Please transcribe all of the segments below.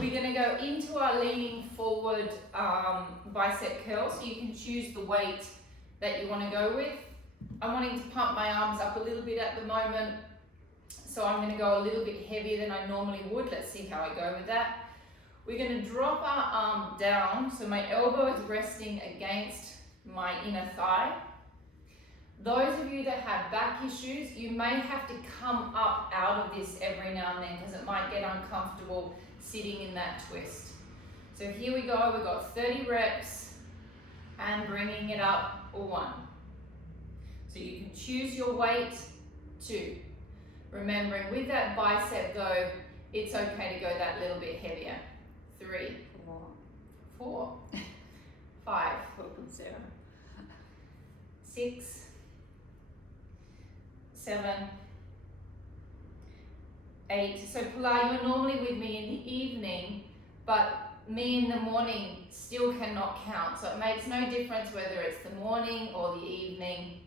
We're going to go into our leaning forward bicep curl, so you can choose the weight that you want to go with. I'm wanting to pump my arms up a little bit at the moment, so I'm going to go a little bit heavier than I normally would. Let's see how I go with that. We're going to drop our arm down, so my elbow is resting against my inner thigh. Those of you that have back issues, you may have to come up out of this every now and then because it might get uncomfortable sitting in that twist. So here we go, we've got 30 reps and bringing it up, 1. So you can choose your weight, 2. Remembering with that bicep though, it's okay to go that little bit heavier. 3, 4, 5, 6, 7, 8. So Pilar, you're normally with me in the evening, but me in the morning still cannot count. So it makes no difference whether it's the morning or the evening.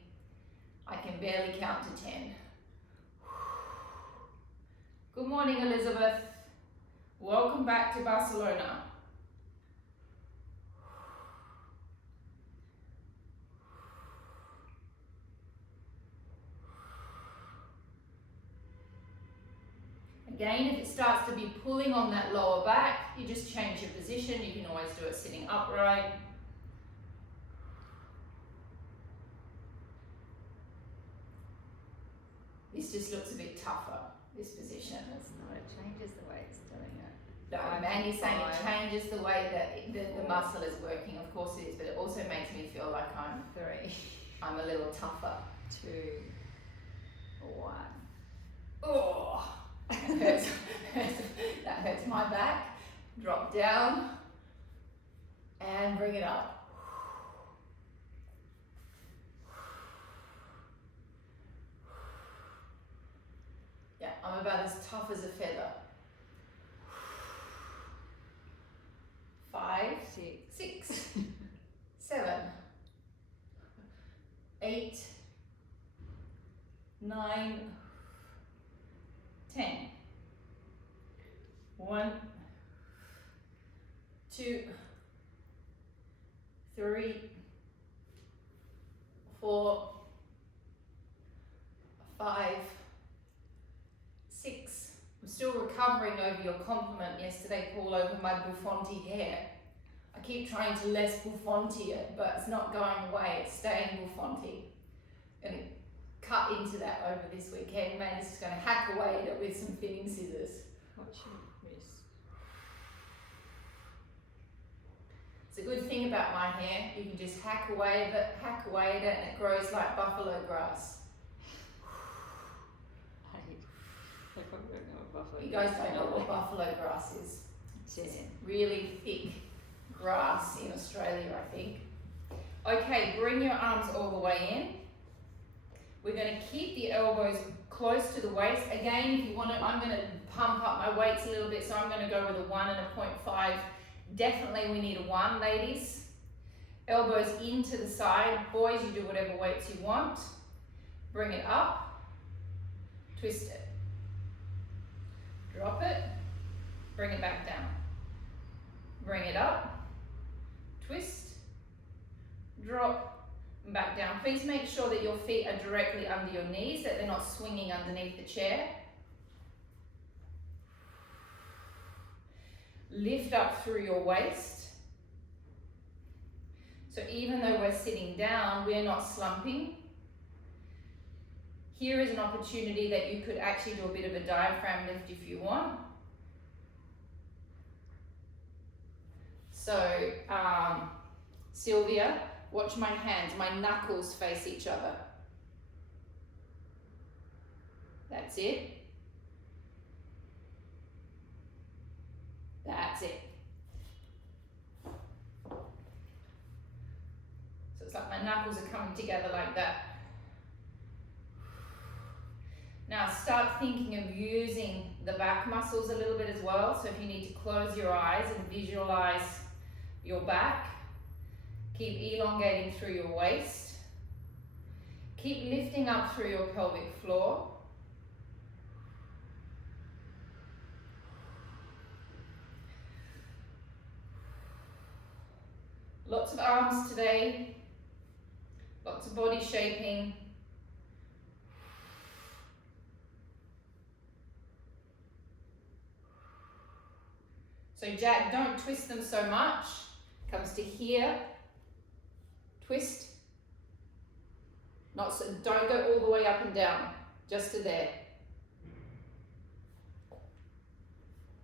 I can barely count to 10. Good morning, Elizabeth. Welcome back to Barcelona. Again, if it starts to be pulling on that lower back, you just change your position. You can always do it sitting upright. This just looks a bit tougher, this position. It's not, it changes the way it's doing it. No, Mandy's saying it changes the way that the muscle is working. Of course it is, but it also makes me feel like I'm a little tougher. 2, 1. Oh, that hurts. That hurts my back. Drop down and bring it up. Yeah, I'm about as tough as a feather. 5, 6, 7, 8, 9, 10. 1, 2, 3, 4, 5, 6. I'm still recovering over your compliment yesterday, Paul, over my buffonti hair. I keep trying to less buffonti it, but it's not going away. It's staying buffonti. Going to cut into that over this weekend. Mandy's just going to hack away at it with some thinning scissors. Watch your wrist. It's a good thing about my hair. You can just hack away at it, and it grows like buffalo grass. You guys don't know what buffalo grass is. It's really thick grass in Australia, I think. Okay, bring your arms all the way in. We're going to keep the elbows close to the waist. Again, if you want to, I'm going to pump up my weights a little bit, so I'm going to go with a 1 and a 0.5. Definitely we need a 1, ladies. Elbows into the side. Boys, you do whatever weights you want. Bring it up. Twist it. Drop it. Bring it back down. Bring it up. Twist. Drop. And back down. Please make sure that your feet are directly under your knees, that they're not swinging underneath the chair. Lift up through your waist. So even though we're sitting down, we're not slumping. Here is an opportunity that you could actually do a bit of a diaphragm lift if you want. So, Sylvia, watch my hands. My knuckles face each other. That's it. That's it. So it's like my knuckles are coming together like that. Now start thinking of using the back muscles a little bit as well. So if you need to close your eyes and visualize your back, keep elongating through your waist. Keep lifting up through your pelvic floor. Lots of arms today, lots of body shaping. So Jack, don't twist them so much. Comes to here, twist. Not so, don't go all the way up and down, just to there.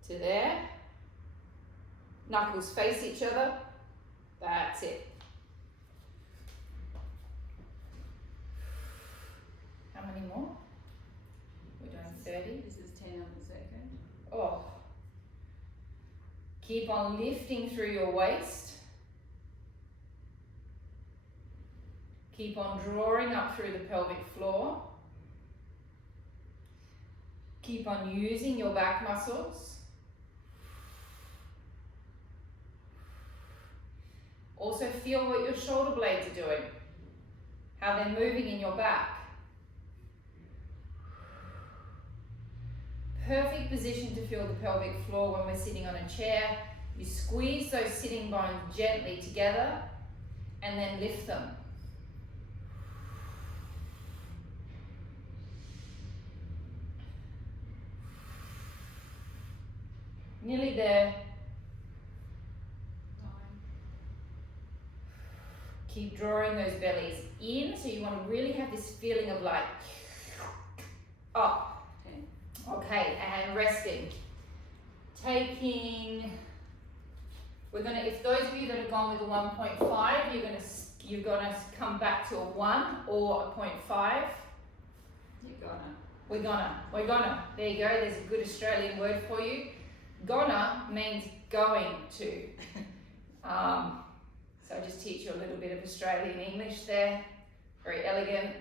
To there. Knuckles face each other. That's it. How many more? We're doing 30. This is 10 on the second. Oh. Keep on lifting through your waist. Keep on drawing up through the pelvic floor. Keep on using your back muscles. Also feel what your shoulder blades are doing, how they're moving in your back. Perfect position to feel the pelvic floor when we're sitting on a chair. You squeeze those sitting bones gently together and then lift them. Nearly there. Keep drawing those bellies in, so you want to really have this feeling of like up. Okay, and resting. Taking, we're gonna, if those of you that have gone with a 1.5, you're gonna come back to a 1 or a 0.5. We're gonna. There you go, there's a good Australian word for you. Gonna means going to. So I just teach you a little bit of Australian English there. Very elegant.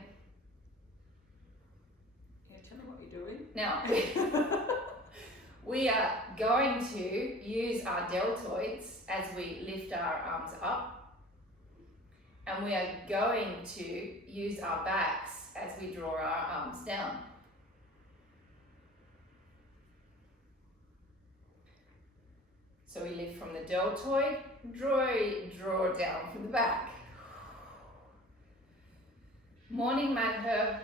Yeah, tell me what you're doing. Now, we are going to use our deltoids as we lift our arms up. And we are going to use our backs as we draw our arms down. So we lift from the deltoid, draw down from the back. Morning Madhur.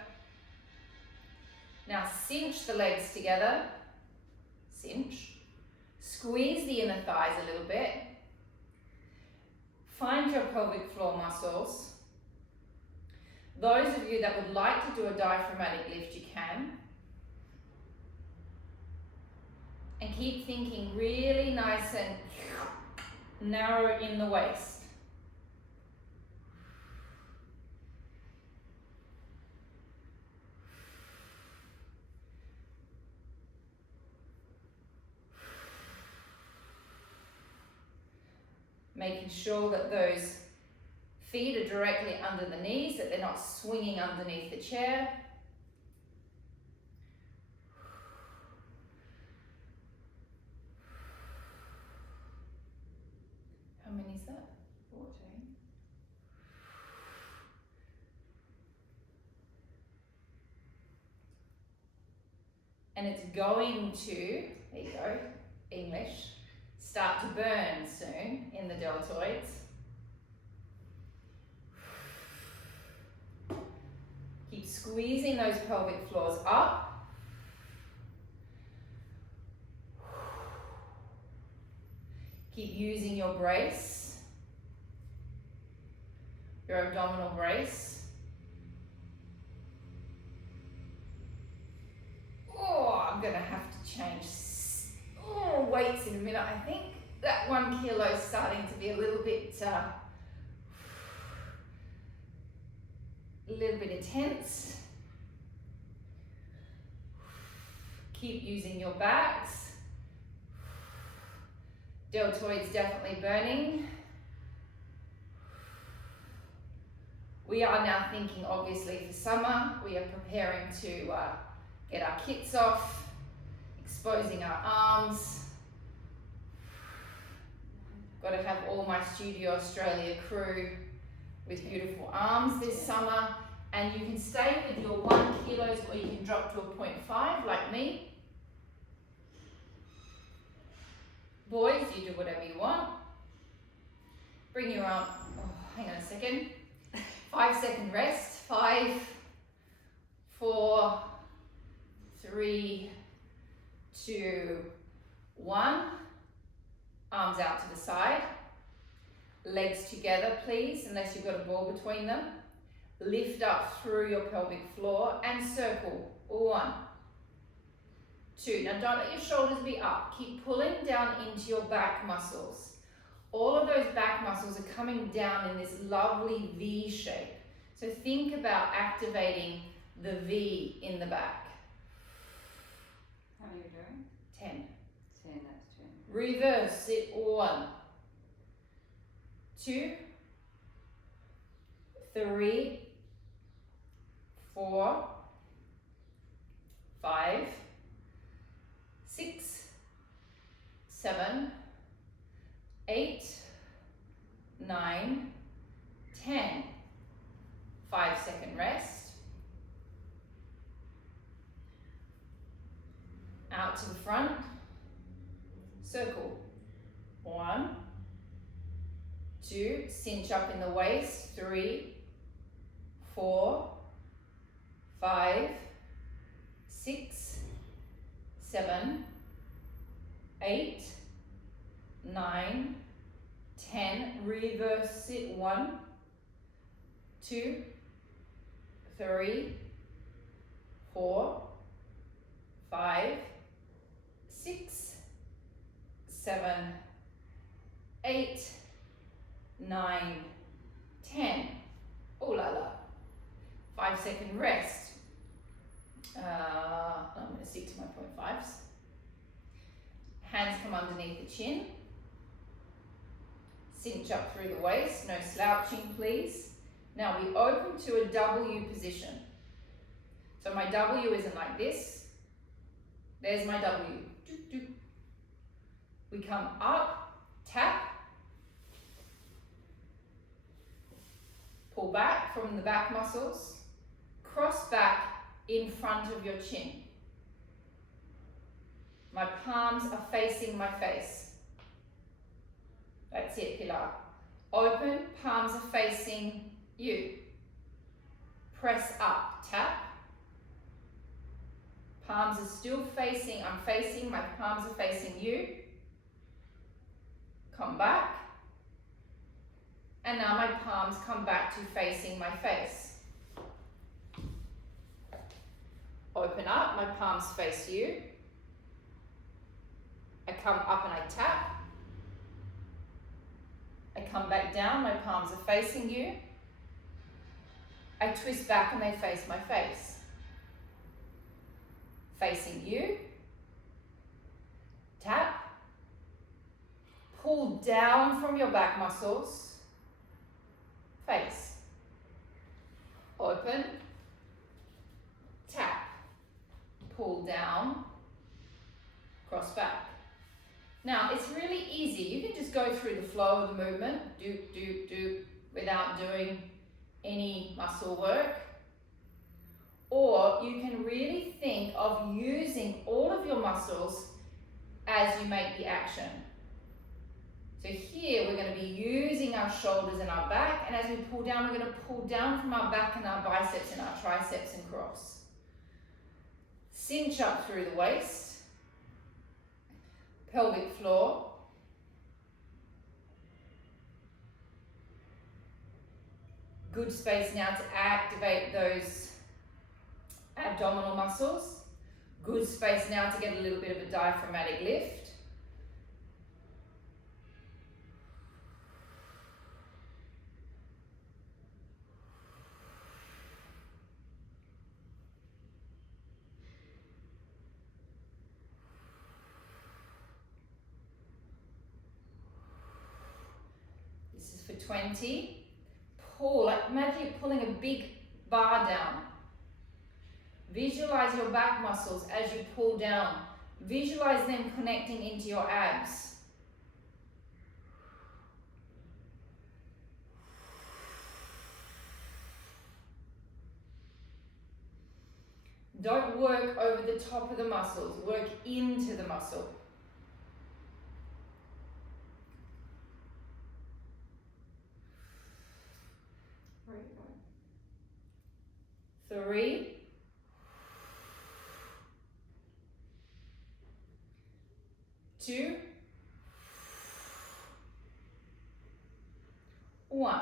Now cinch the legs together, cinch. Squeeze the inner thighs a little bit. Find your pelvic floor muscles. Those of you that would like to do a diaphragmatic lift, you can. And keep thinking really nice and narrow in the waist. Making sure that those feet are directly under the knees, that they're not swinging underneath the chair. How many is that? 14. And it's going to, there you go, English, start to burn soon in the deltoids. Keep squeezing those pelvic floors up. Keep using your brace, your abdominal brace. Oh, I'm gonna have to change weights in a minute, I think. That 1 kilo is starting to be a little bit intense. Keep using your backs. Deltoids definitely burning. We are now thinking, obviously, for summer. We are preparing to get our kits off, exposing our arms. Got to have all my Studio Australia crew with beautiful arms this summer. And you can stay with your 1 kilos or you can drop to a 0.5 like me. Boys, you do whatever you want. Bring your arm, oh, hang on a second. 5-second rest. 5, 4, 3, 2, 1. Arms out to the side. Legs together, please, unless you've got a ball between them. Lift up through your pelvic floor and circle. 1, 2. Now don't let your shoulders be up. Keep pulling down into your back muscles. All of those back muscles are coming down in this lovely V shape. So think about activating the V in the back. How are you doing? 10. 10, that's 10. Reverse it. 1, 2, 3, 4, 5, 6, 7, 8, 9, 10. 5-second rest. Out to the front. Circle. 1, 2, cinch up in the waist. 3, 4, 5, 6, 7, 8, 9, 10. Reverse it. 1, 2, 3, 4, 5, 6, 7, 8, 9, 10. Oh la la. 5-second rest. I'm going to stick to my 0.5s. Hands come underneath the chin. Cinch up through the waist. No slouching, please. Now we open to a W position. So my W isn't like this. There's my W. Doop, doop. We come up, tap, pull back from the back muscles, cross back in front of your chin. My palms are facing my face. That's it, Pilar. Open, palms are facing you. Press up, tap. Palms are still facing, I'm facing, my palms are facing you. Come back. And now my palms come back to facing my face. Open up, my palms face you. I come up and I tap. I come back down, my palms are facing you. I twist back and they face my face. Facing you. Tap. Pull down from your back muscles. Face. Open. Tap. Pull down. Cross back. Now, it's really easy. You can just go through the flow of the movement, do, without doing any muscle work. Or you can really think of using all of your muscles as you make the action. So here we're going to be using our shoulders and our back, and as we pull down, we're going to pull down from our back and our biceps and our triceps and cross. Cinch up through the waist. Pelvic floor. Good space now to activate those abdominal muscles. Good space now to get a little bit of a diaphragmatic lift. For 20, pull, like imagine you're pulling a big bar down. Visualize your back muscles as you pull down. Visualize them connecting into your abs. Don't work over the top of the muscles, work into the muscle. 3, 2, 1.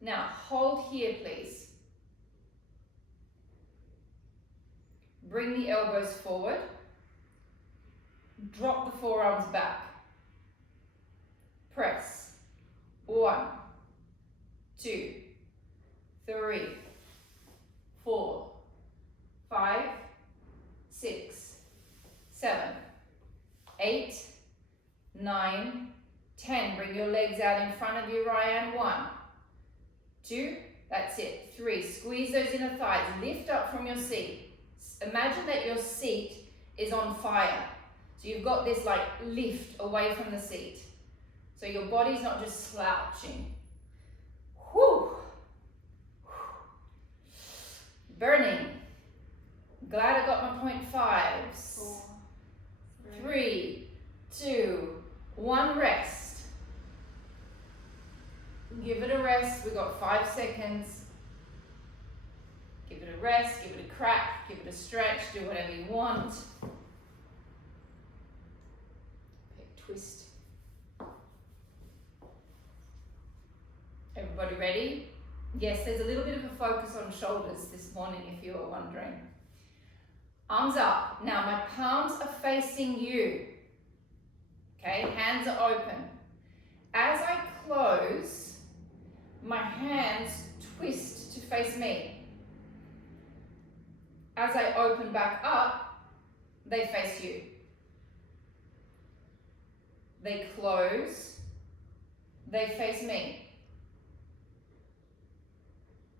Now hold here, please. Bring the elbows forward. Drop the forearms back. Press. 1, 2, 3, 4, 5, 6, 7, 8, 9, 10. Bring your legs out in front of you, Ryan. 1, 2, that's it. 3, squeeze those inner thighs. Lift up from your seat. Imagine that your seat is on fire. So you've got this like lift away from the seat. So your body's not just slouching. Whew. Burning. Glad I got my 0.5s. 4, 3, 2, 1, rest. Give it a rest. We've got 5 seconds. Give it a rest, give it a crack, give it a stretch, do whatever you want. Twist. Everybody ready? Yes, there's a little bit of a focus on shoulders this morning, if you were wondering. Arms up. Now my palms are facing you. Okay, hands are open. As I close, my hands twist to face me. As I open back up, they face you. They close, they face me.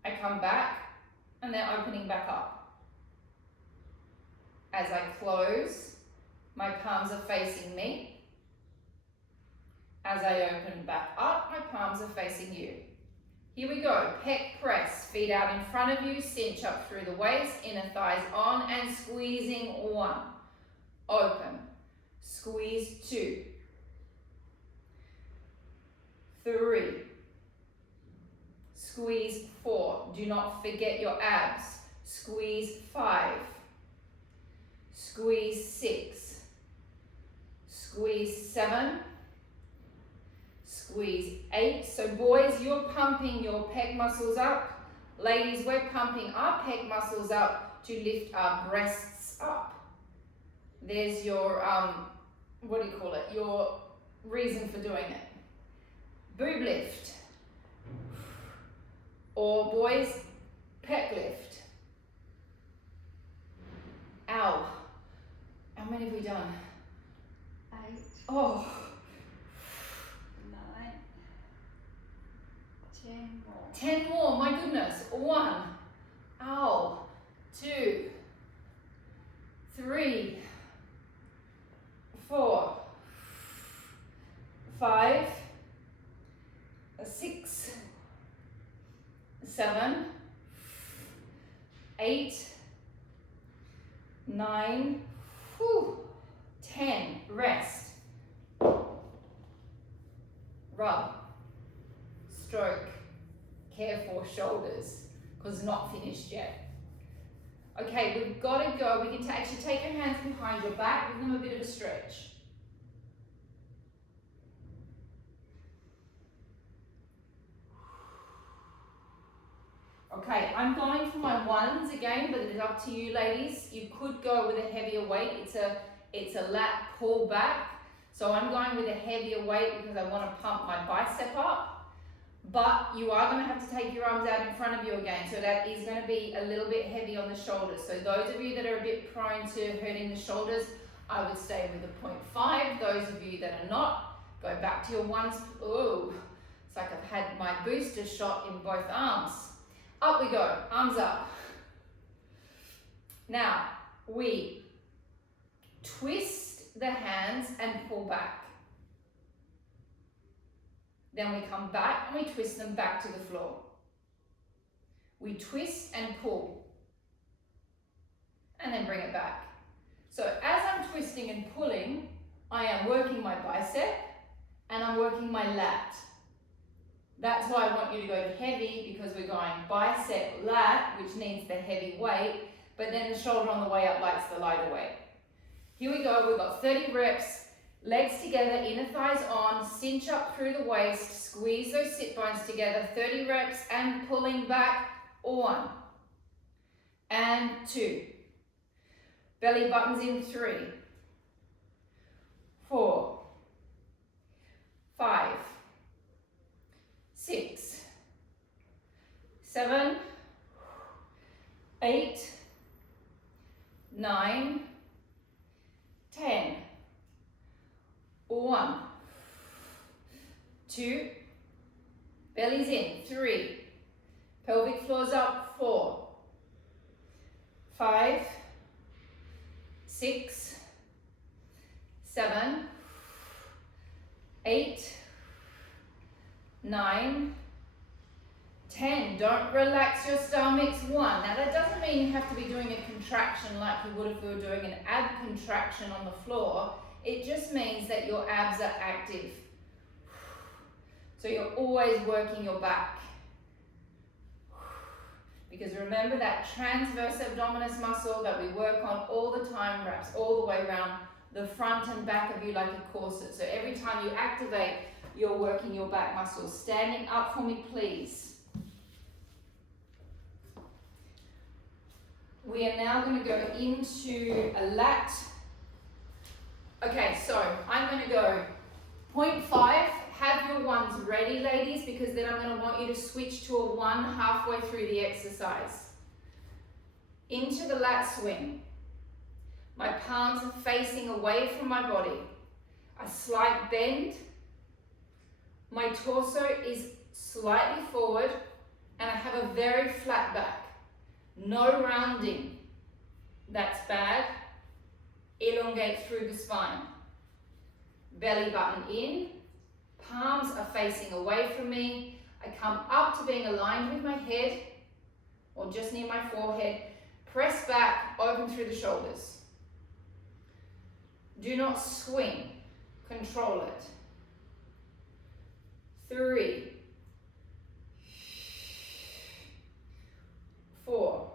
I come back and they're opening back up. As I close, my palms are facing me. As I open back up, my palms are facing you. Here we go, pec press, feet out in front of you, cinch up through the waist, inner thighs on and squeezing. 1, open, squeeze. 2, 3, squeeze. 4, do not forget your abs, squeeze. 5, squeeze. 6, squeeze. 7, squeeze. 8. So boys, you're pumping your pec muscles up. Ladies, we're pumping our pec muscles up to lift our breasts up. There's your, what do you call it? Your reason for doing it. Boob lift. Or boys, pec lift. Ow. How many have we done? 8. Oh. 9. 10 more. 10 more, my goodness. 1. Ow. 2. 3. 4. 5. 6. 7. 8. 9. 10. Rest. Rub. Stroke. Care for shoulders, because not finished yet. Okay, we've got to go. We can actually take your hands behind your back, give them a bit of a stretch. Okay, I'm going for my 1s again, but it is up to you, ladies. You could go with a heavier weight. It's a lat pull back. So I'm going with a heavier weight because I want to pump my bicep up. But you are going to have to take your arms out in front of you again. So that is going to be a little bit heavy on the shoulders. So those of you that are a bit prone to hurting the shoulders, I would stay with a 0.5. Those of you that are not, go back to your 1s. Ooh, it's like I've had my booster shot in both arms. Up we go, arms up. Now, we twist the hands and pull back. Then we come back and we twist them back to the floor. We twist and pull. And then bring it back. So as I'm twisting and pulling, I am working my bicep and I'm working my lat. That's why I want you to go heavy, because we're going bicep lat, which needs the heavy weight, but then the shoulder on the way up likes the lighter weight. Here we go, we've got 30 reps, legs together, inner thighs on, cinch up through the waist, squeeze those sit bones together, 30 reps, and pulling back, 1, and 2. Belly buttons in, 3, 4, 5, 6, 7, 8, 9, 10. 1, 2, belly's in, 3, pelvic floors up, 4, 5, 6, 7, 8, 9, 10. Don't relax your stomachs. 1. Now that doesn't mean you have to be doing a contraction like you would if we were doing an ab contraction on the floor. It just means that your abs are active. So you're always working your back. Because remember that transverse abdominis muscle that we work on all the time wraps all the way around the front and back of you like a corset. So every time you activate, you're working your back muscles. Standing up for me, please. We are now going to go into a lat. Okay, so I'm going to go 0.5. Have your ones ready, ladies, because then I'm going to want you to switch to a 1 halfway through the exercise. Into the lat swing. My palms are facing away from my body. A slight bend. My torso is slightly forward, and I have a very flat back. No rounding. That's bad. Elongate through the spine. Belly button in. Palms are facing away from me. I come up to being aligned with my head, or just near my forehead. Press back, open through the shoulders. Do not swing. Control it. 3, 4,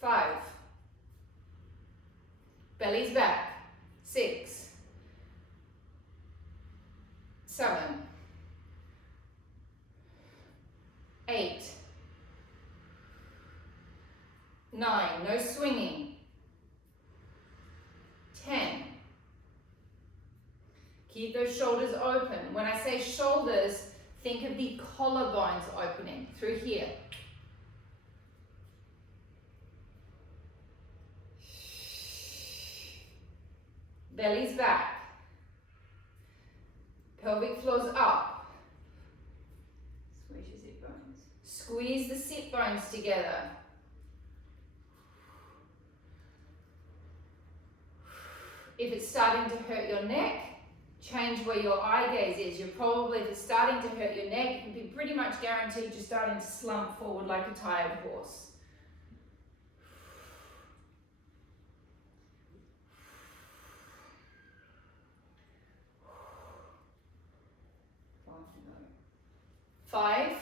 5, belly's back, 6, 7, 8, 9, no swinging, 10. Keep those shoulders open. When I say shoulders, think of the collarbones opening through here. Belly's back. Pelvic floors up. Squeeze your sit bones. Squeeze the sit bones together. If it's starting to hurt your neck, change where your eye gaze is. You're probably, if it's starting to hurt your neck, you can be pretty much guaranteed you're starting to slump forward like a tired horse. Five,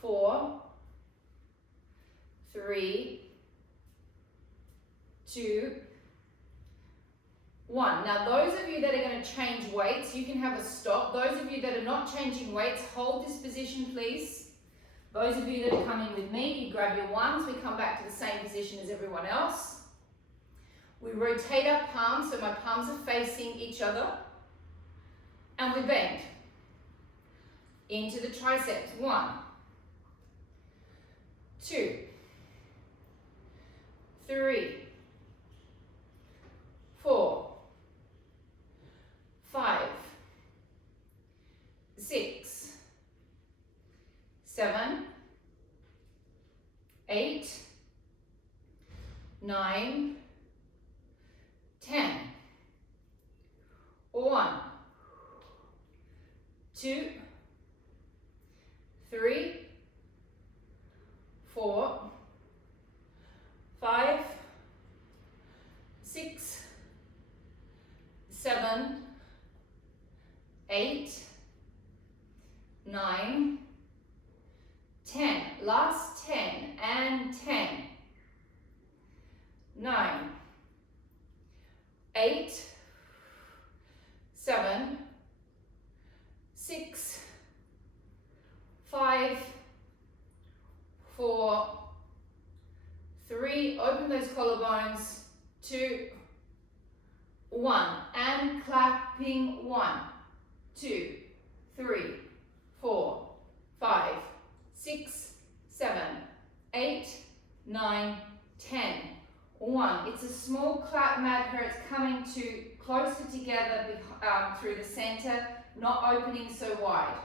4, 3, 2, 1. Now those of you that are going to change weights, you can have a stop. Those of you that are not changing weights, hold this position please. Those of you that are coming with me, you grab your ones, we come back to the same position as everyone else. We rotate our palms, so my palms are facing each other. And we bend. Into the triceps. 1, 2, 3, 4, 5, 6, 7, 8, 9, 10. 1, 2, 3, 4, 5, 6, 7, 8, 9, 10. Last 10 and 10. 9, 8, 7, 6, 5, 4, 3. Open those collarbones. 2, 1. And clapping. 1, 2, 3, 4, 5, 6, 7, 8, 9, 10. 1. It's a small clap mat here. It's coming to closer together through the center, not opening so wide.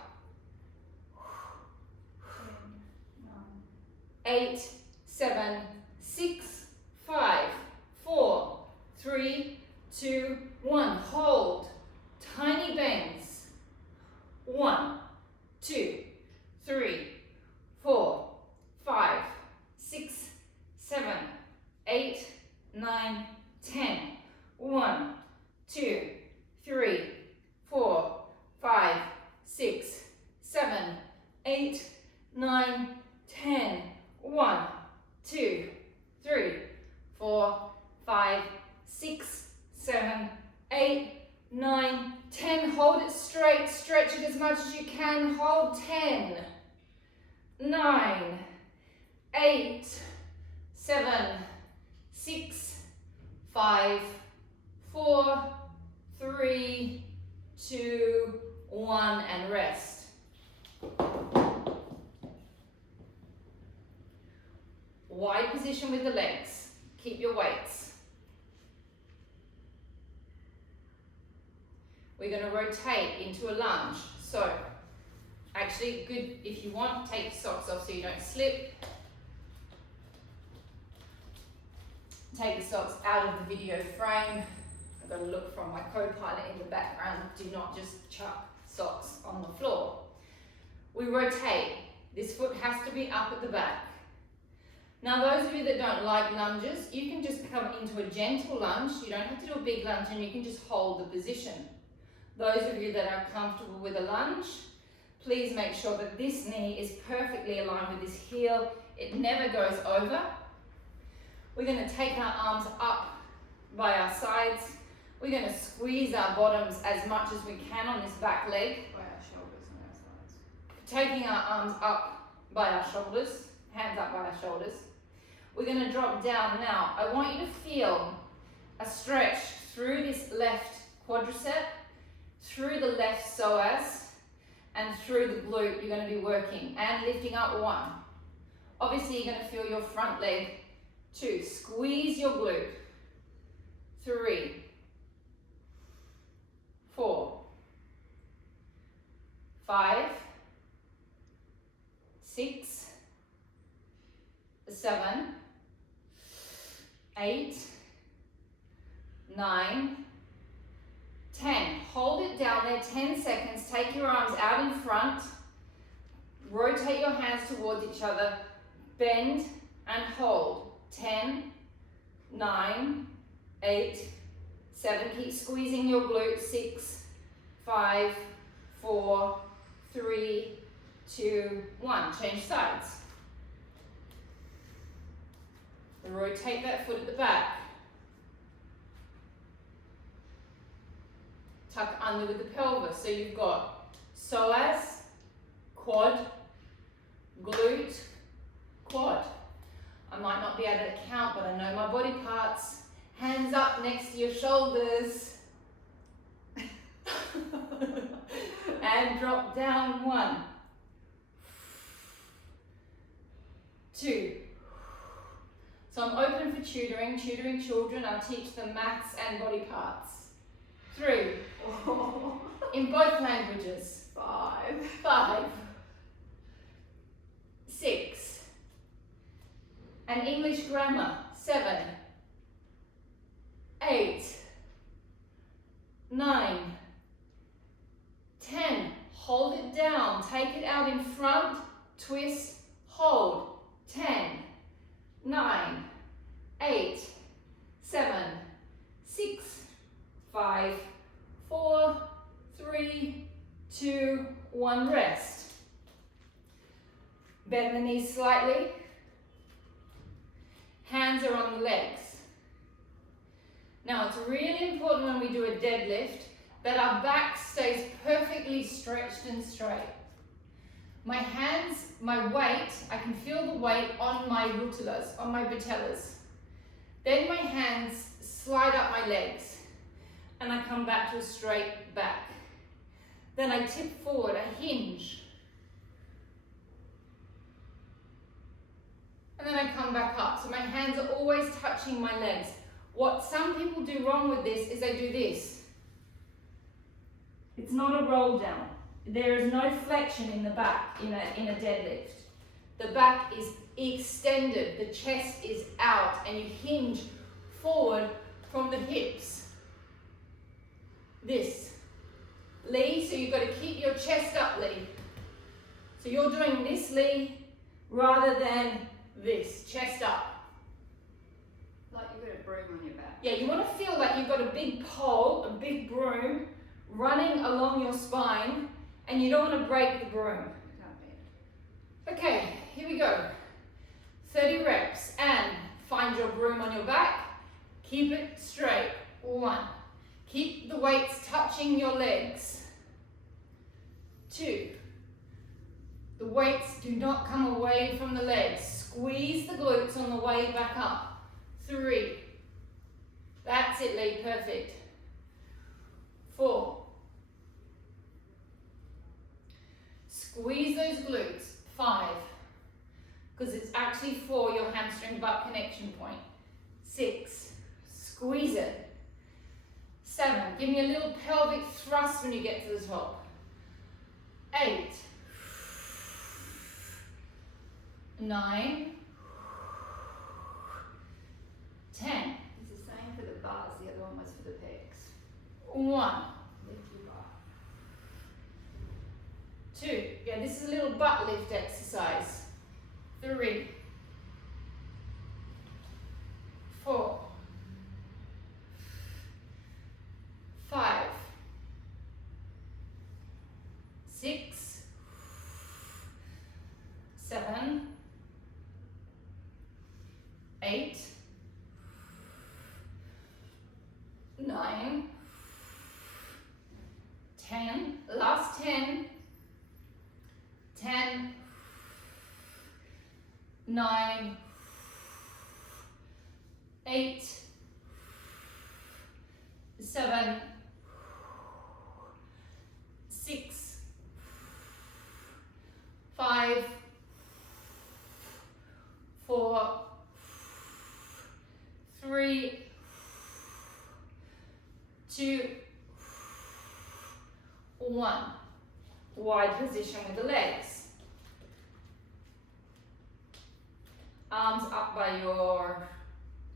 8, 7, 6, 5, 4, 3, 2, 1. Hold. Tiny bends. 1, 2, 3, 4, 5, 6, 7, 8, 9, 10. 1, 2, 3, 4, 5, 6, 7, 8, 9, 10. 1, 2, 3, 4, 5, 6, 7, 8, 9, 10. Hold it straight. Stretch it as much as you can. Hold. 10, 9, 8, 7, 6, 5, 4, 3, 2, 1, and rest. Wide position with the legs. Keep your weights. We're going to rotate into a lunge. So, actually, good if you want, take your socks off so you don't slip. Take the socks out of the video frame. I've got to look from my co-pilot in the background. Do not just chuck socks on the floor. We rotate. This foot has to be up at the back. Now, those of you that don't like lunges, you can just come into a gentle lunge. You don't have to do a big lunge, and you can just hold the position. Those of you that are comfortable with a lunge, please make sure that this knee is perfectly aligned with this heel. It never goes over. We're going to take our arms up by our sides. We're going to squeeze our bottoms as much as we can on this back leg. By our shoulders and our sides. Taking our arms up by our shoulders, hands up by our shoulders. We're going to drop down now. I want you to feel a stretch through this left quadricep, through the left psoas, and through the glute. You're going to be working and lifting up. 1. Obviously, you're going to feel your front leg. 2. Squeeze your glute. 3, 4, 5, 6, 7, 8, 9, 10. Hold it down there 10 seconds. Take your arms out in front. Rotate your hands towards each other. Bend and hold. 10, 9, 8, 7. Keep squeezing your glute. 6, 5, 4, 3, 2, 1. Change sides. Rotate that foot at the back. Tuck under with the pelvis. So you've got psoas, quad, glute, quad. I might not be able to count, but I know my body parts. Hands up next to your shoulders. And drop down. 1, 2. So I'm open for tutoring children. I'll teach them maths and body parts. 3. In both languages. 5. 6. And English grammar. 7. 8. 9. 10. Hold it down. Take it out in front. Twist. Hold. 10. 9, 8, 7, 6, 5, 4, 3, 2, 1, rest. Bend the knees slightly. Hands are on the legs. Now it's really important when we do a deadlift that our back stays perfectly stretched and straight. My hands, my weight, I can feel the weight on my rutulas, on my patellas. Then my hands slide up my legs and I come back to a straight back. Then I tip forward, I hinge. And then I come back up. So my hands are always touching my legs. What some people do wrong with this is they do this. It's not a roll down. There is no flexion in the back in a deadlift. The back is extended, the chest is out, and you hinge forward from the hips. This. Lee, so you've got to keep your chest up, Lee. So you're doing this, Lee, rather than this, chest up. Like you've got a broom on your back. Yeah, you want to feel like you've got a big pole, a big broom, running along your spine, and you don't want to break the broom. Okay, here we go. 30 reps, and find your broom on your back. Keep it straight. 1. Keep the weights touching your legs. 2. The weights do not come away from the legs. Squeeze the glutes on the way back up. 3. That's it, Lee, perfect. 4. Squeeze those glutes. 5. Because it's actually for your hamstring butt connection point. 6. Squeeze it. 7. Give me a little pelvic thrust when you get to the top. 8. 9. 10. It's the same for the bars, the other one was for the pecs. 1. Lift your bar. 2. Yeah, this is a little butt lift exercise. 3. 4. 5. 6. 7. 8. 9. 10. Last 10. 10. 9. 8. 7. 6. 5. 4. 3. 2. 1. Wide position with the legs. Arms up by your,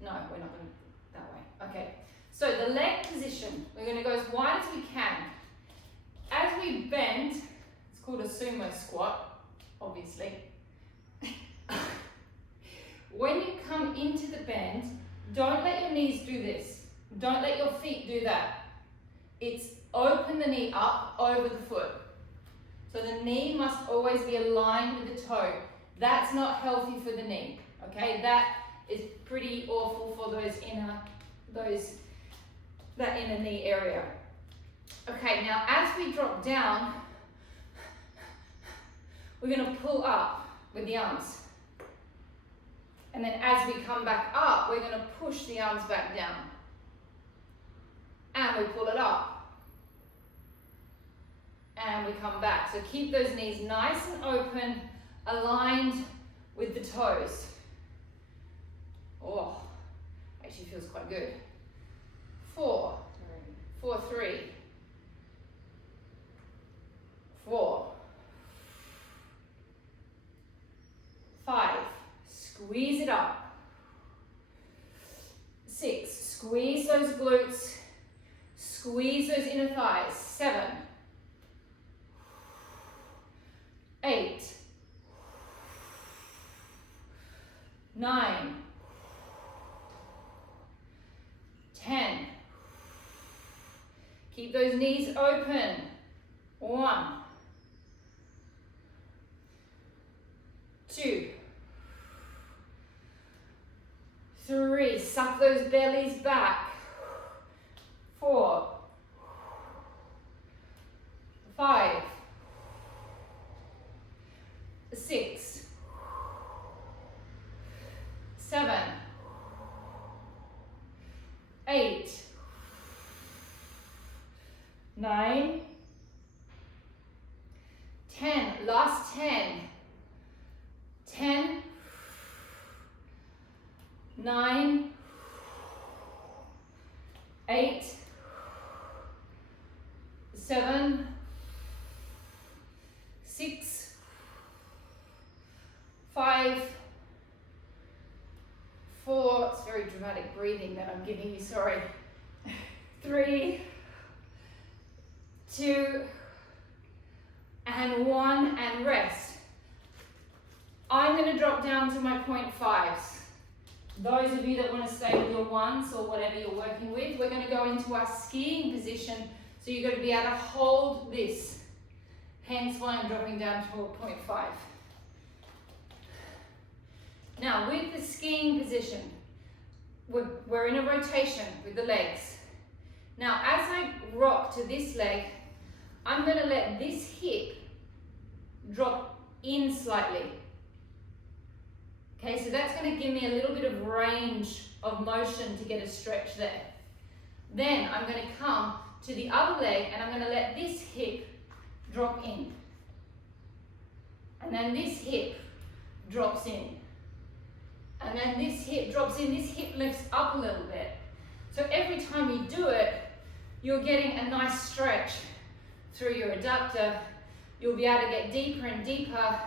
no, we're not going that way. Okay, so the leg position, we're going to go as wide as we can. As we bend, it's called a sumo squat, obviously. When you come into the bend, don't let your knees do this. Don't let your feet do that. It's open the knee up over the foot. So the knee must always be aligned with the toe. That's not healthy for the knee, okay? That is pretty awful for that inner knee area. Okay, now as we drop down, we're gonna pull up with the arms. And then as we come back up, we're gonna push the arms back down. And we pull it up. And we come back. So keep those knees nice and open, aligned with the toes. Oh, actually feels quite good. 4, 4, 3, 4, 5, squeeze it up. 6, squeeze those glutes, squeeze those inner thighs. 7, 8, 9, 10. Keep those knees open. 1, 2, 3, suck those bellies back. 4, 5, 6, 7, 8, 9, 10, last 10, 10, 9, 8, 7, 6, 5, 4, it's very dramatic breathing that I'm giving you, sorry, 3, 2, and 1, and rest. I'm going to drop down to my 0.5s. Those of you that want to stay with your 1s or whatever you're working with, we're going to go into our skiing position, so you're going to be able to hold this. Hence why I'm dropping down to a 0.5. Now with the skiing position, we're in a rotation with the legs. Now as I rock to this leg, I'm going to let this hip drop in slightly. Okay, so that's going to give me a little bit of range of motion to get a stretch there. Then I'm going to come to the other leg and I'm going to let this hip drop in. And then this hip drops in. And then this hip drops in, this hip lifts up a little bit. So every time you do it, you're getting a nice stretch through your adductor. You'll be able to get deeper and deeper.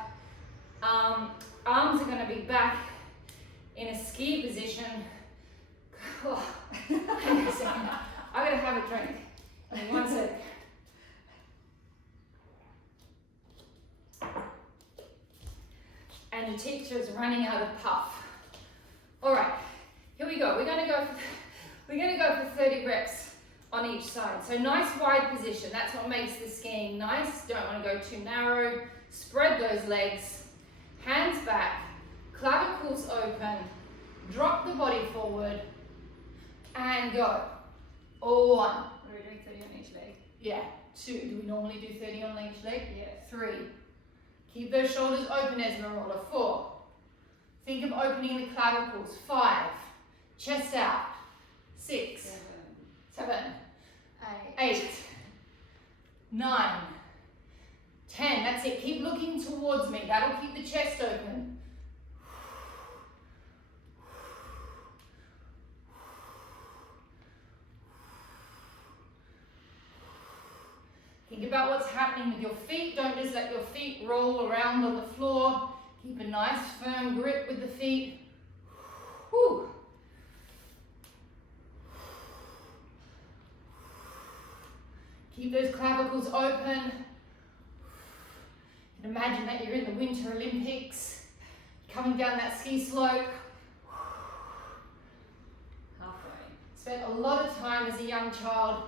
Arms are going to be back in a ski position. Oh, hang on a second. I'm going to have a drink. In 1 sec. And your teacher is running out of puff. All right, here we go. We're going to go for 30 reps on each side. So nice wide position. That's what makes the skiing nice. Don't want to go too narrow. Spread those legs. Hands back, clavicles open, drop the body forward, and go. All 1. Are we doing 30 on each leg? Yeah, 2. Do we normally do 30 on each leg? Yeah. 3. Keep those shoulders open, Esmeralda. 4. Think of opening the clavicles. 5. Chest out. 6. 7. 8. 9. 10, that's it. Keep looking towards me. That'll keep the chest open. Think about what's happening with your feet. Don't just let your feet roll around on the floor. Keep a nice firm grip with the feet. Whew. Keep those clavicles open. Imagine that you're in the Winter Olympics, coming down that ski slope. Halfway. Spent a lot of time as a young child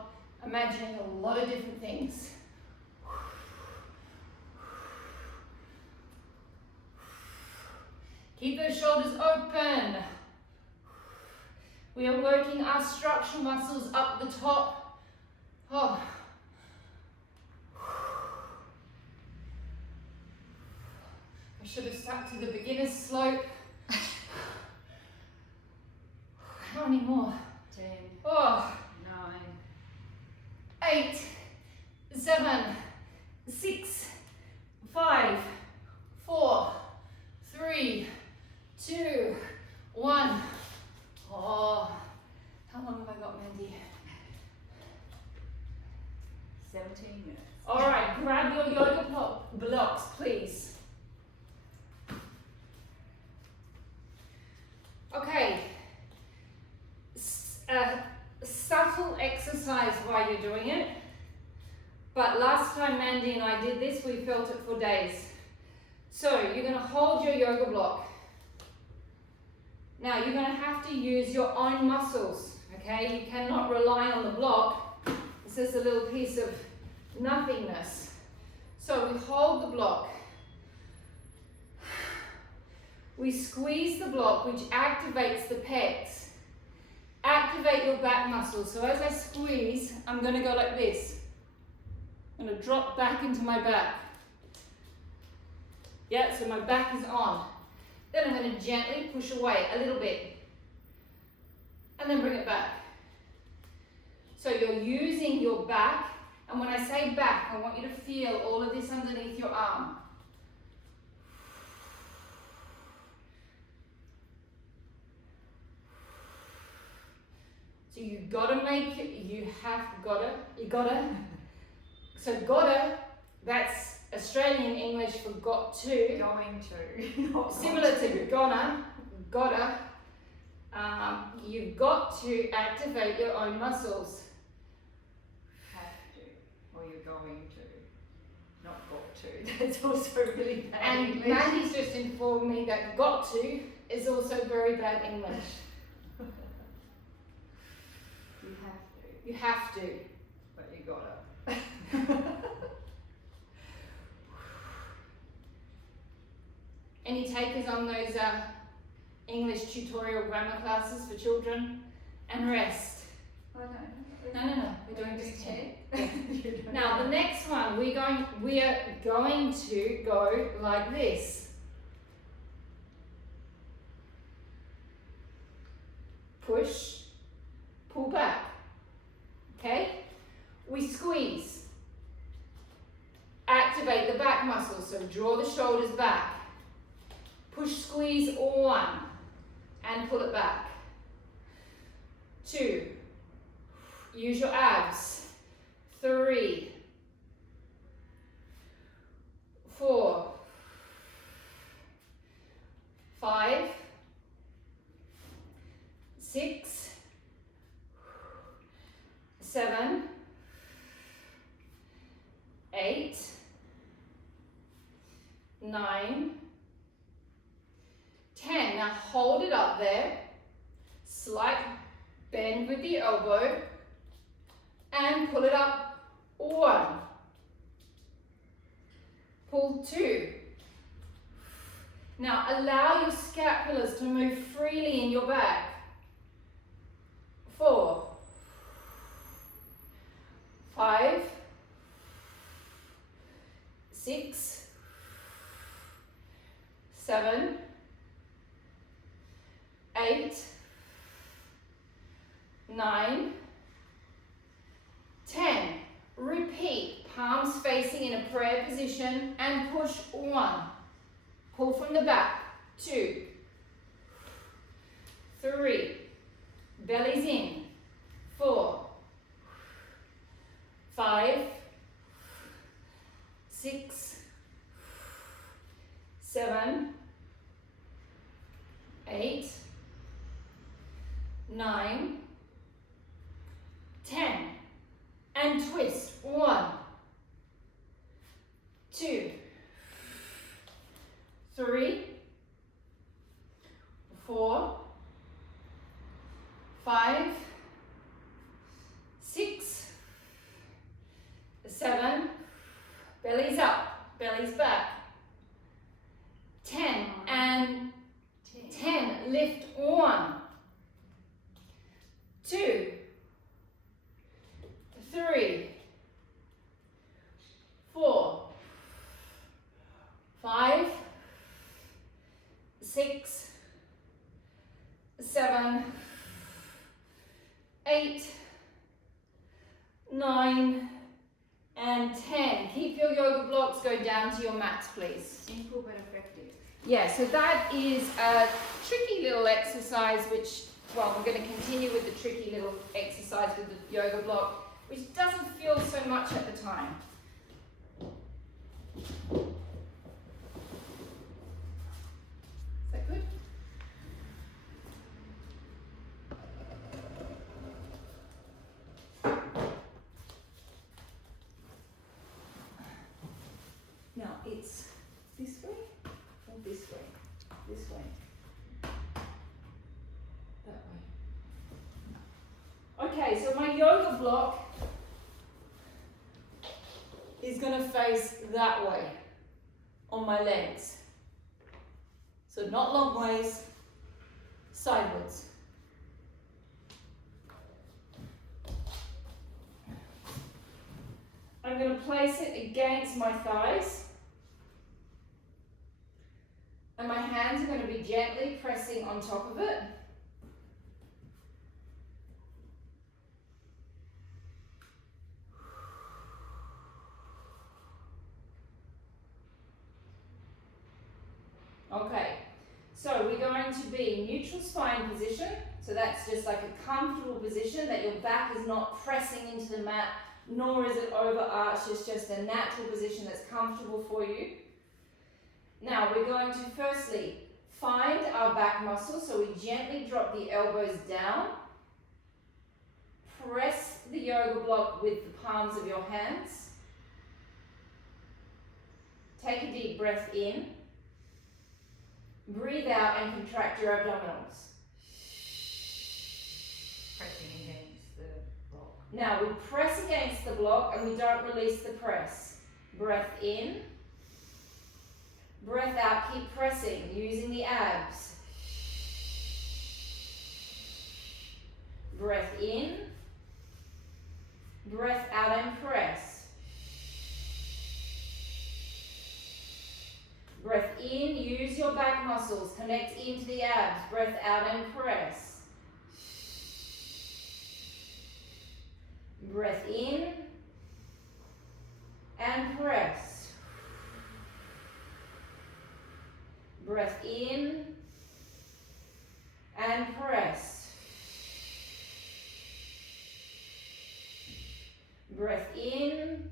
imagining a lot of different things. Keep those shoulders open. We are working our structural muscles up the top. Oh. I should have stuck to the beginner's slope. How many more? 10. Oh. 9. 8, 7, 6, 5, 4, 3, 2, 1. Oh, how long have I got, Mandy? 17 minutes. All right, grab your yoga blocks, please. Okay, subtle exercise while you're doing it, but last time Mandy and I did this, we felt it for days. So you're going to hold your yoga block. Now you're going to have to use your own muscles, okay? You cannot rely on the block. It's just a little piece of nothingness. So we hold the block. We squeeze the block, which activates the pecs. Activate your back muscles. So as I squeeze, I'm going to go like this. I'm going to drop back into my back. Yeah, so my back is on. Then I'm going to gently push away a little bit. And then bring it back. So you're using your back. And when I say back, I want you to feel all of this underneath your arm. So you gotta make it, you gotta. So gotta, that's Australian English for got to. Going to. Similar to gonna, gotta. You've got to activate your own muscles. Have to. Or you're going to. Not got to. That's also really bad And English. Mandy's just informed me that got to is also very bad English. You have to. You have to. But you gotta. Any takers on those English tutorial grammar classes for children? And rest. Oh no. No. We're doing just 10. 10. Now the next one, we are going to go like this. Push, pull back. Okay? We squeeze. Activate the back muscles, so draw the shoulders back. Push, squeeze, one, and pull it back. 2. Use your abs. 3. 4. 5. 6. 7. 8. 9. 10. Now hold it up there. Slight bend with the elbow. And pull it up. 1. Pull 2. Now allow your scapulars to move freely in your back. 4. 5. 6. 7. 8. 9. 10. Repeat. Palms facing in a prayer position and push 1. Pull from the back. 2. 3. Bellies in. 4. 5. 6. 7. 8. 9. 10. And twist. 1. 2. 3. 4. 5. 6. 7. Bellies up. Bellies back. 10. And 10. Lift 1. 2. 3. 4. 5. 6. 7. 8. 9. And 10. Keep your yoga blocks, go down to your mats, please. Simple but effective. Yeah, so that is a tricky little exercise which, well, we're going to continue with the tricky little exercise with the yoga block, which doesn't feel so much at the time. Is that good? Now it's this way or this way? This way. That way. Okay, so my yoga block is going to face that way on my legs. So not long ways, sideways. I'm going to place it against my thighs. And my hands are going to be gently pressing on top of it. Okay, so we're going to be neutral spine position. So that's just like a comfortable position that your back is not pressing into the mat, nor is it overarched. It's just a natural position that's comfortable for you. Now we're going to firstly find our back muscles. So we gently drop the elbows down. Press the yoga block with the palms of your hands. Take a deep breath in. Breathe out and contract your abdominals. Pressing against the block. Now we press against the block and we don't release the press. Breath in. Breath out, keep pressing, using the abs. Breath in. Breath out and press. Breath in, use your back muscles, connect into the abs. Breath out and press. Breath in and press. Breath in and press. Breath in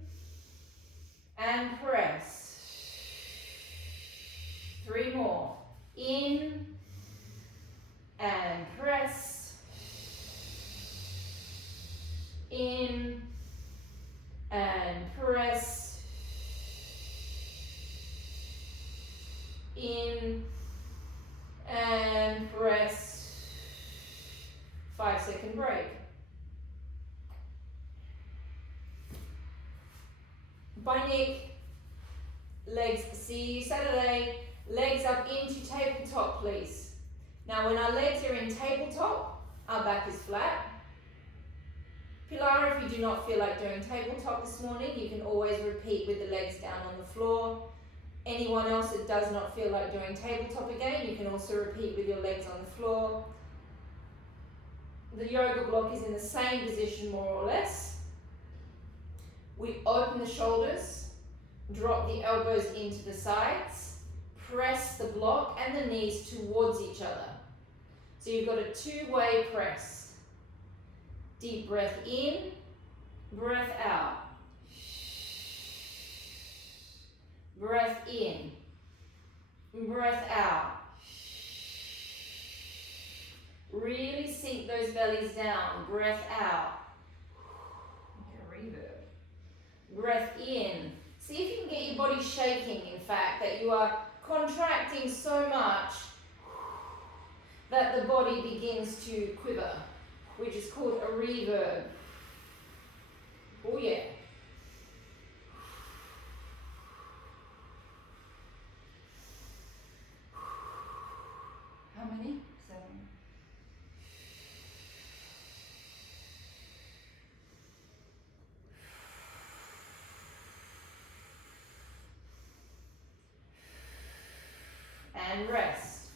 and press. 3 more. In and press. In and press. In and press. 5-second break. By Nick. Legs, see you Saturday. Legs up into tabletop, please. Now when our legs are in tabletop, our back is flat. Pilar, if you do not feel like doing tabletop this morning, you can always repeat with the legs down on the floor. Anyone else that does not feel like doing tabletop again, you can also repeat with your legs on the floor. The yoga block is in the same position more or less. We open the shoulders, drop the elbows into the sides. Press the block and the knees towards each other. So you've got a 2-way press. Deep breath in, breath out. Breath in, breath out. Really sink those bellies down, breath out. Reverb. Breath in. See if you can get your body shaking, in fact, that you are contracting so much that the body begins to quiver, which is called a reverb. Oh yeah. How many? 7. And rest.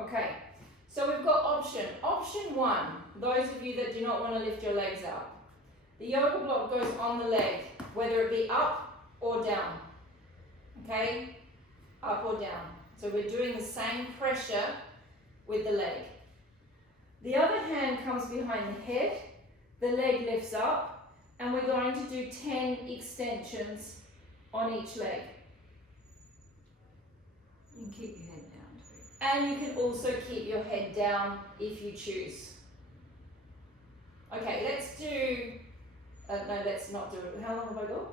Okay, so we've got option 1, those of you that do not want to lift your legs up. The yoga block goes on the leg, whether it be up or down. Okay, up or down. So we're doing the same pressure with the leg. The other hand comes behind the head, the leg lifts up, and we're going to do 10 extensions on each leg. You can keep your head down too. And you can also keep your head down if you choose. Okay, let's do, no, let's not do it. How long have I got?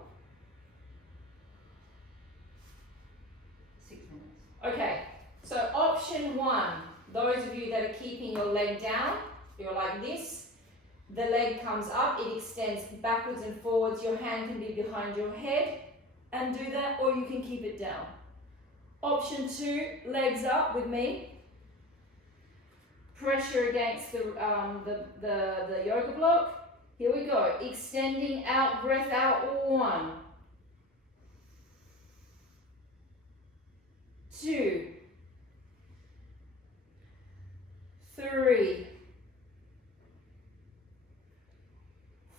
6 minutes. Okay, so option 1, those of you that are keeping your leg down, you're like this, The leg comes up, it extends backwards and forwards. Your hand can be behind your head and do that, or you can keep it down. Option 2, legs up with me. Pressure against the yoga block. Here we go. Extending out, breath out. 1, 2, 3,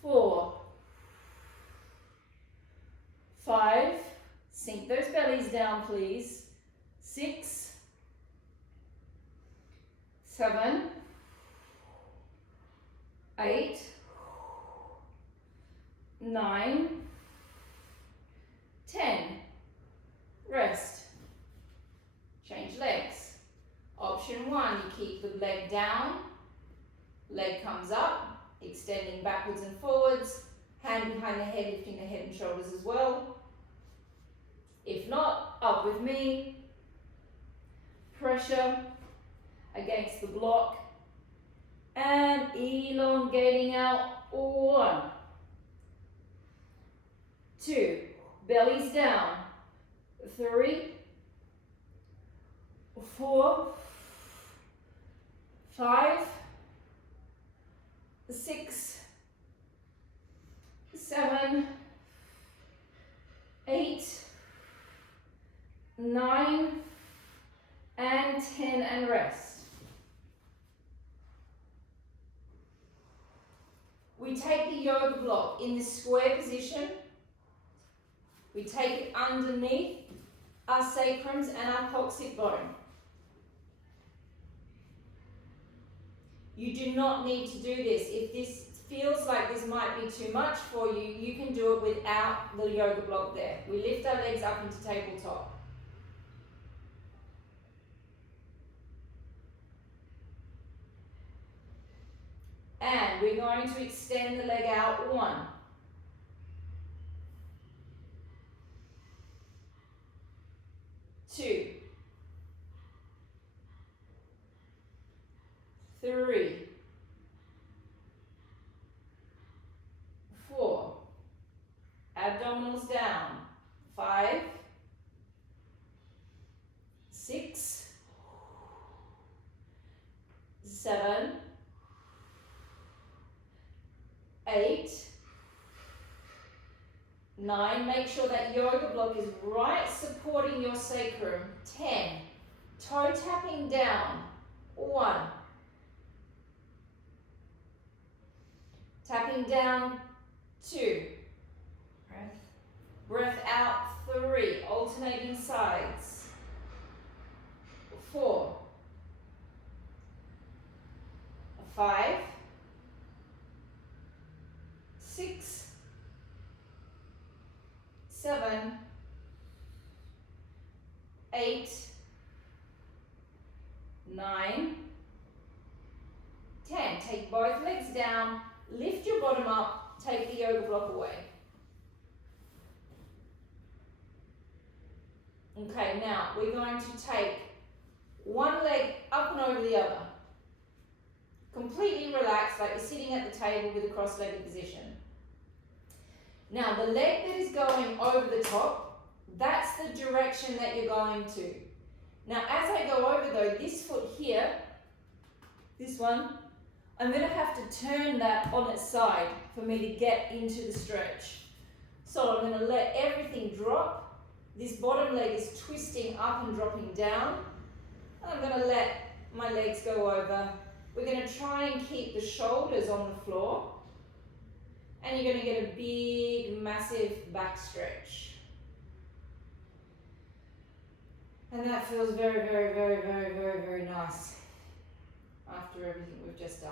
4, 5. Sink those bellies down, please. 6, 7, 8, 9, 10. Rest. Change legs. Option 1, you keep the leg down, leg comes up, extending backwards and forwards, hand behind the head, lifting the head and shoulders as well. If not, up with me. Pressure against the block and elongating out. 1, 2, bellies down. 3, 4, 5, 6, 7, 8, 9, and 10, and rest. We take the yoga block in the square position. We take it underneath our sacrums and our coccyx bone. You do not need to do this. If this feels like this might be too much for you, you can do it without the yoga block there. We lift our legs up into tabletop. And we're going to extend the leg out. 1, 2, 3, 4, abdominals down. 5, 6, 7, 8, 9, make sure that yoga block is right supporting your sacrum. 10, toe tapping down. 1, tapping down. 2, breath out. 3, alternating sides. 4, 5, 6, 7, 8, 9, 10. Take both legs down, lift your bottom up, take the yoga block away. Okay, now we're going to take one leg up and over the other. Completely relaxed, like you're sitting at the table with a cross-legged position. Now the leg that is going over the top, that's the direction that you're going to. Now as I go over though, this foot here, this one, I'm going to have to turn that on its side for me to get into the stretch. So I'm going to let everything drop. This bottom leg is twisting up and dropping down. And I'm going to let my legs go over. We're going to try and keep the shoulders on the floor. And you're going to get a big, massive back stretch. And that feels very, very, very, very, very, very nice after everything we've just done.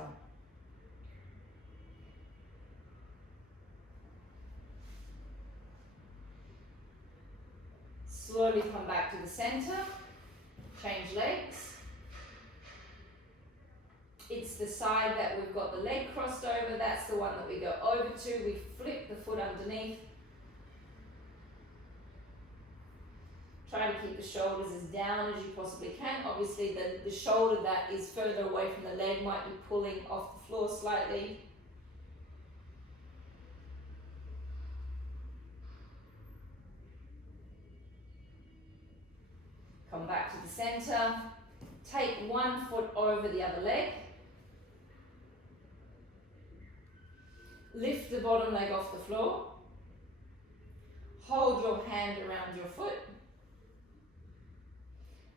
Slowly come back to the center, change legs. It's the side that we've got the leg crossed over, that's the one that we go over to. We flip the foot underneath. Try to keep the shoulders as down as you possibly can. Obviously the shoulder that is further away from the leg might be pulling off the floor slightly. Come back to the center. Take one foot over the other leg. Lift the bottom leg off the floor. Hold your hand around your foot.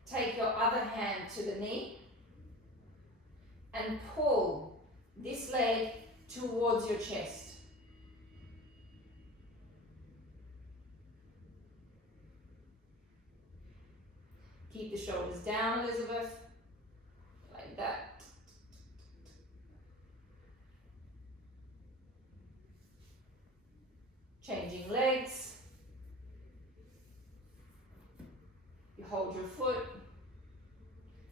Take your other hand to the knee and pull this leg towards your chest. Keep the shoulders down, Elizabeth, like that. Changing legs. You hold your foot,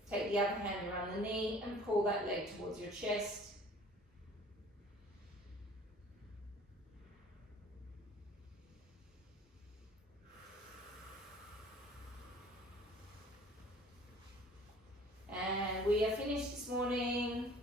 take the other hand around the knee and pull that leg towards your chest. And we are finished this morning.